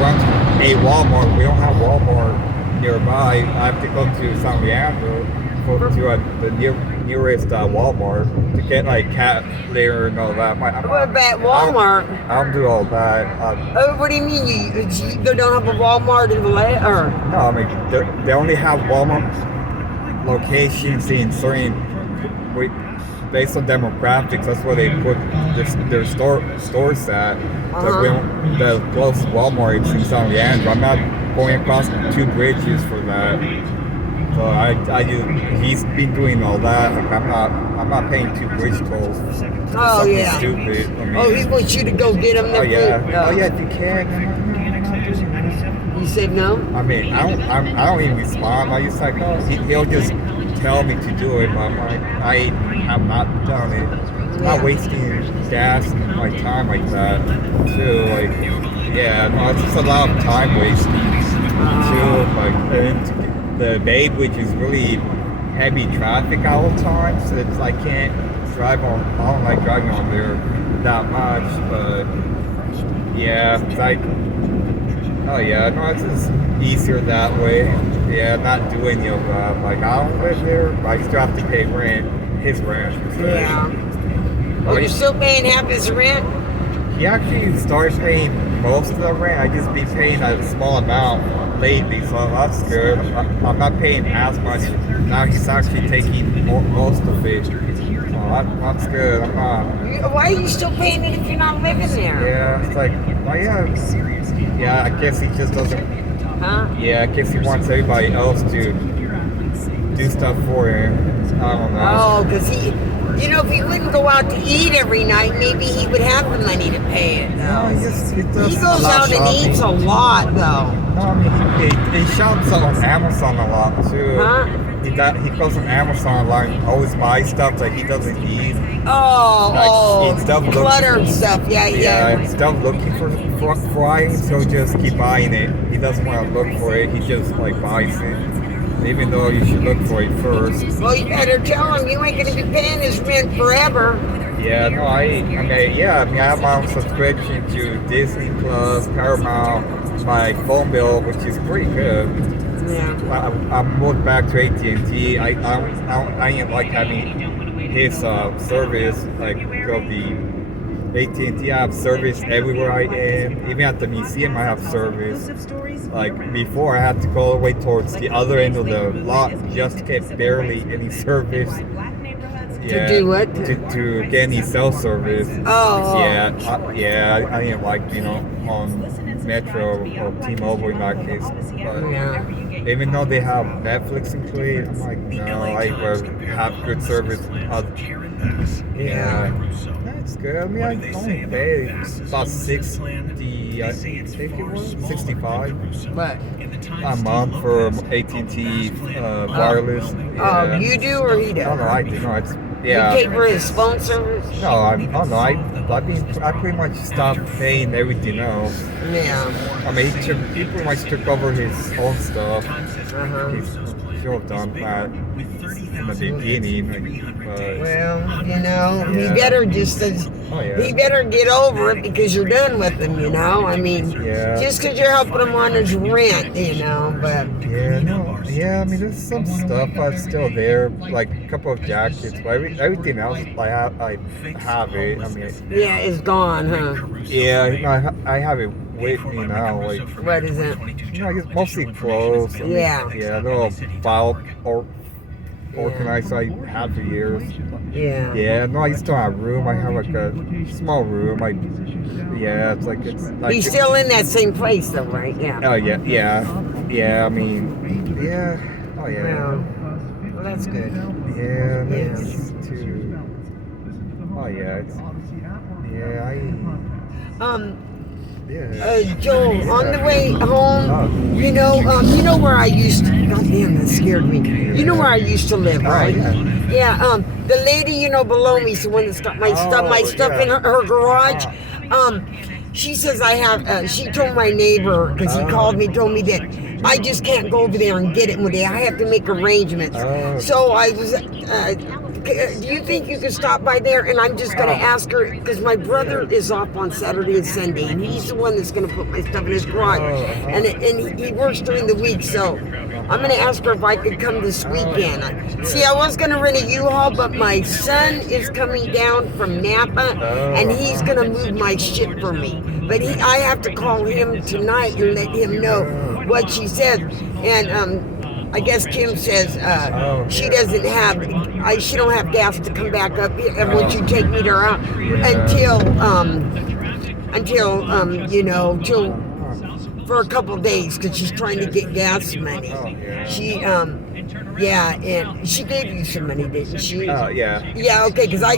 runs a Walmart. We don't have Walmart nearby. I have to go to San Leandro to the nearest Walmart to get like cat litter and all that. What about Walmart? I don't do all that. What do you mean? You don't have a Walmart in Lafayette? Or? No, I mean they only have Walmart locations in certain, based on demographics. That's where they put their stores at. So the closest Walmart is in San Leandro. I'm not going across 2 bridges for that. So I do. He's been doing all that. Like I'm not paying 2 bridge tolls. Oh yeah. Stupid. I mean, he wants you to go get him. Oh yeah. Oh yeah. You can. You said no? I mean, I don't even respond. I just like, he'll just tell me to do it, but I'm like, I have not done it. I'm not wasting gas and my time like that, too. Like, yeah, no, it's just a lot of time wasting, too. Like, and the Bay Bridge is really heavy traffic all the time, so it's I can't drive on. I don't like driving on there that much, but yeah, oh yeah, no, it's just easier that way. Yeah, not do any of that. Like, I don't live there, but I still have to pay his rent. Yeah. Oh, you're still paying half his rent? He actually started paying most of the rent. I just been paying a small amount lately, so that's good. I'm not paying as much. Now he's actually taking most of it. So that's good. I'm not. Why are you still paying it if you're not living there? Yeah, it's like, oh yeah, I guess he just doesn't. Huh? Yeah, I guess he wants everybody else to do stuff for him. I don't know. Oh, because if he wouldn't go out to eat every night, maybe he would have the money to pay it. No, he goes out and eats a lot, though. No, I mean, he shops on Amazon a lot, too. Huh? He goes on Amazon a lot and always buys stuff that he doesn't need. Cluttered stuff. Yeah. Instead of looking for items, he'll just keep buying it. He doesn't want to look for it. He just like buys it, even though you should look for it first. Well, you better tell him you ain't gonna be paying his rent forever. Yeah, no, I have my own subscription to Disney Plus, Paramount, my phone bill, which is pretty good. Yeah. I moved back to AT&T. I ain't like having his service, like the AT&T. I have service everywhere I am. Even at the museum, I have service. Like before, I had to go all the way towards the other end of the lot just to get barely any service. Yeah, to do what? To get any cell service. Oh. Yeah. I didn't like on Metro or T-Mobile in that case. But even though they have Netflix included, I'm like, no, I would have good service. Yeah, that's good. I mean, I only pay about 60, I think it was 65. What? A month for AT&T wireless. Oh, you do or he does? No, I do. No, it's yeah. You pay for his phone service? No, I pretty much stopped paying everything else. Yeah. I mean, he pretty much took over his own stuff. He should have done that in the beginning. Well, he better he better get over it because you're done with him, I mean, just because you're helping him on his rent, but... I mean, there's some stuff that's still there, like a couple of jackets, but everything else, I have it. I mean... Yeah, it's gone, huh? Yeah, I have it with me now, like... What is it? I guess mostly clothes. Yeah, they're all filed or organized, I have for years. Yeah, no, I still have room. I have like a small room. It's like he's still in that same place though, right? Yeah. Oh yeah. I mean, yeah. Oh yeah. Well, that's good. Yeah. That's too. Oh yeah. Joel, on the way home, you know where I used to. God damn, that scared me. You know where I used to live, right? Yeah. The lady, below me, the one that stuck my stuff in her garage. She says I have. She told my neighbor because he called me, told me that I just can't go over there and get it one day. I have to make arrangements. So I was do you think you could stop by there? And I'm just going to ask her, because my brother is off on Saturday and Sunday, and he's the one that's going to put my stuff in his garage. And he works during the week, so I'm going to ask her if I could come this weekend. See, I was going to rent a U-Haul, but my son is coming down from Napa, and he's going to move my shit for me. But I have to call him tonight and let him know what she says. And I guess Kim says she doesn't have, she don't have gas to come back up here. And once you take me to her out until till for a couple of days, because she's trying to get gas money. She and she gave you some money, didn't she? Yeah. Yeah, okay, because I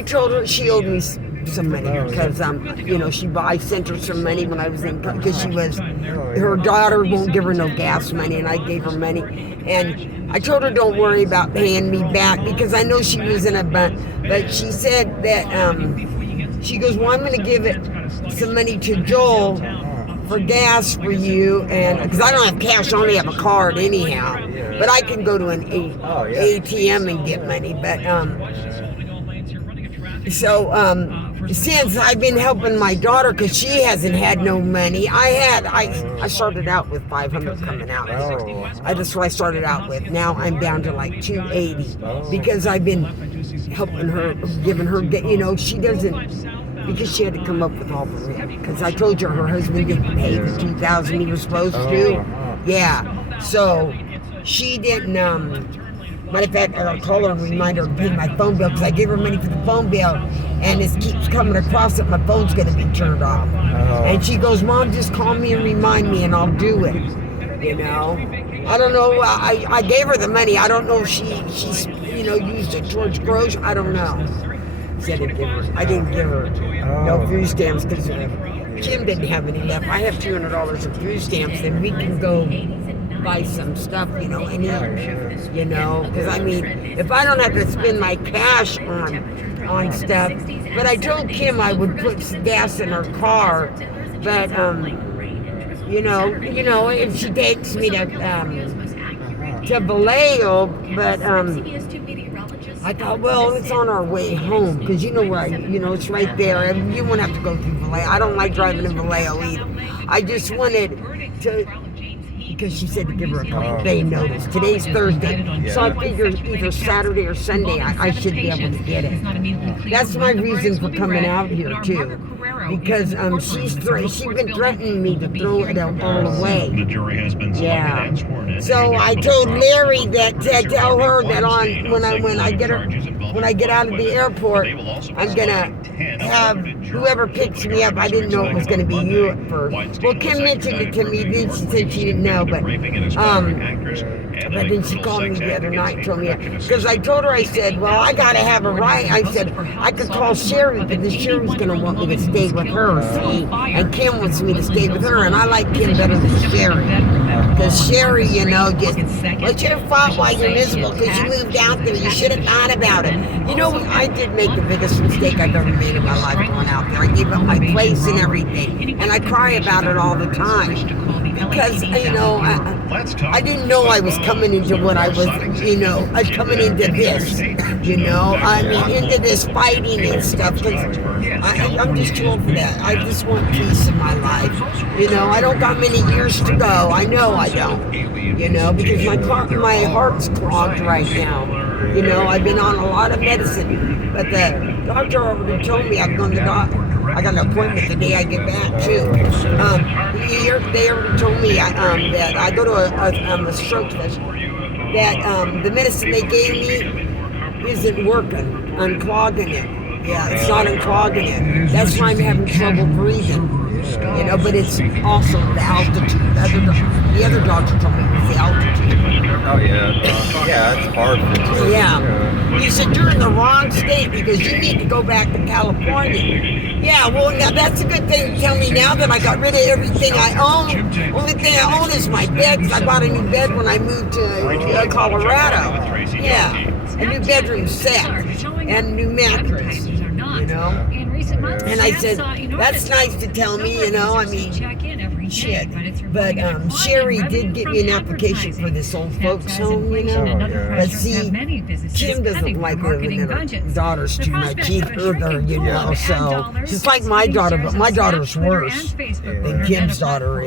told her she owed me some money because I sent her some money when I was in, because her daughter won't give her no gas money, and I gave her money, and I told her don't worry about paying me back because I know she was in a bun. But she said that she goes, well, I'm going to give some money to Joel for gas for you, and because I don't have cash, I only have a card anyhow, but I can go to an ATM and get money. But since I've been helping my daughter, because she hasn't had no money, I started out with $500 coming out. That's what I started out with. Now I'm down to like $280 because I've been helping her, giving her, she doesn't, because she had to come up with all the rent. Because I told you her husband didn't pay the $2,000 he was supposed to. Yeah, so she didn't. Matter of fact, I'll call her and remind her to pay my phone bill, because I gave her money for the phone bill, and it keeps coming across that my phone's going to be turned off. And she goes, Mom, just call me and remind me, and I'll do it. I don't know. I gave her the money. I don't know if she's used it towards groceries. I don't know. I didn't give her no food stamps because Kim didn't have any left. I have $200 in food stamps, and we can go buy some stuff, and because I mean, if I don't have to spend my cash on stuff, but I told Kim I would put gas in her car, but if she takes me to Vallejo, but I thought, well, it's on our way home, because where it's right there, and you won't have to go through Vallejo. I don't like driving in Vallejo either. I just wanted to, because she said to give her a couple day notice. Today's Thursday, so I figured either Saturday or Sunday I should be able to get it. That's my reason for coming out here too, because she's been threatening me to throw it all away. Yeah. So I told Larry that to tell her that when I get out of the airport, I'm gonna have whoever picks me up. I didn't know it was gonna be you at first. Well, Kim mentioned it to me, then she said she didn't know, but then she called me the other night and told me, because I told her, I said, well, I gotta have a right. I said I could call Sherry, but the Sherry's gonna want me to stay with her, see, and Kim wants me to stay with her, and I like Kim better than Sherry, because Sherry, just, what's your fault why you're miserable, because you moved out there, you should have thought about it. I did make the biggest mistake I've ever made in my life going out there. I gave up my place and everything, and I cry about it all the time, because, I didn't know I was coming into what I was, coming into this, into this fighting and stuff, because I'm just too old for that. I just want peace in my life. I don't got many years to go. I know I don't, because my heart's clogged right now. I've been on a lot of medicine, but the doctor already told me I'm going to die. I got an appointment the day I get back too. They already told me that I go to a stroke specialist, that the medicine they gave me isn't working, unclogging it. Yeah, it's not unclogging it. That's why I'm having trouble breathing. But it's also the altitude. The other doctor told me it was the altitude. Oh yeah, it's hard for you. Yeah. He said you're in the wrong state because you need to go back to California. Yeah, well, now that's a good thing to tell me now that I got rid of everything I own. Only thing I own is my bed, because I bought a new bed when I moved to Colorado. Yeah, a new bedroom set and a new mattress, And I said, that's nice to tell me, you know, I mean, shit. But Sherry did get me an application for this old folks home, you know. But see, Kim doesn't like living in her daughter's too much either, you know. So she's like my daughter, but my daughter's worse than Kim's daughter is.